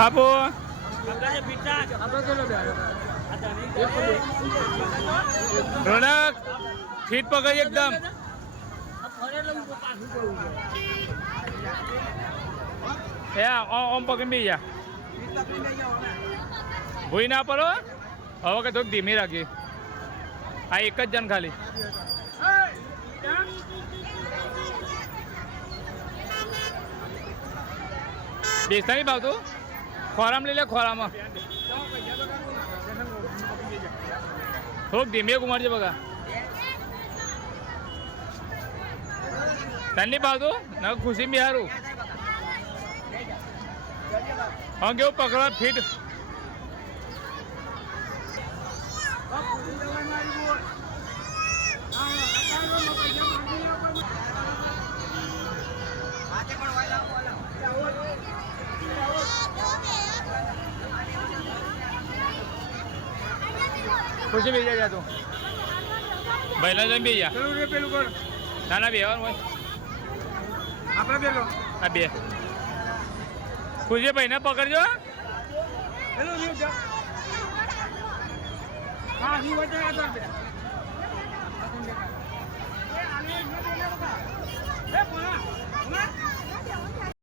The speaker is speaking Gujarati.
બાપુ રોનક ફીટ પકડ એકદમ ઓમ પકડી બી જા ભૂઈ ના પડો હવે કે થોડીક ધીમી રાખી આ એક જ જણ ખાલી બેસતા નહીં ભાવતું ખોરામાં લઈ લે ખોરામાં થોડુંક ધીમે કુમાર છે બગા તને નહીં ભાવતું ના ખુશી બી સારું હા કેવું પકડવા ફીટ ખુશી બેસી જા તું ભાઈલા જઈને બેસી જા પેલું કર ના ના બેવાનું હોય આપણે પેલો આ બે ખુશી ભાઈને પકડજો હા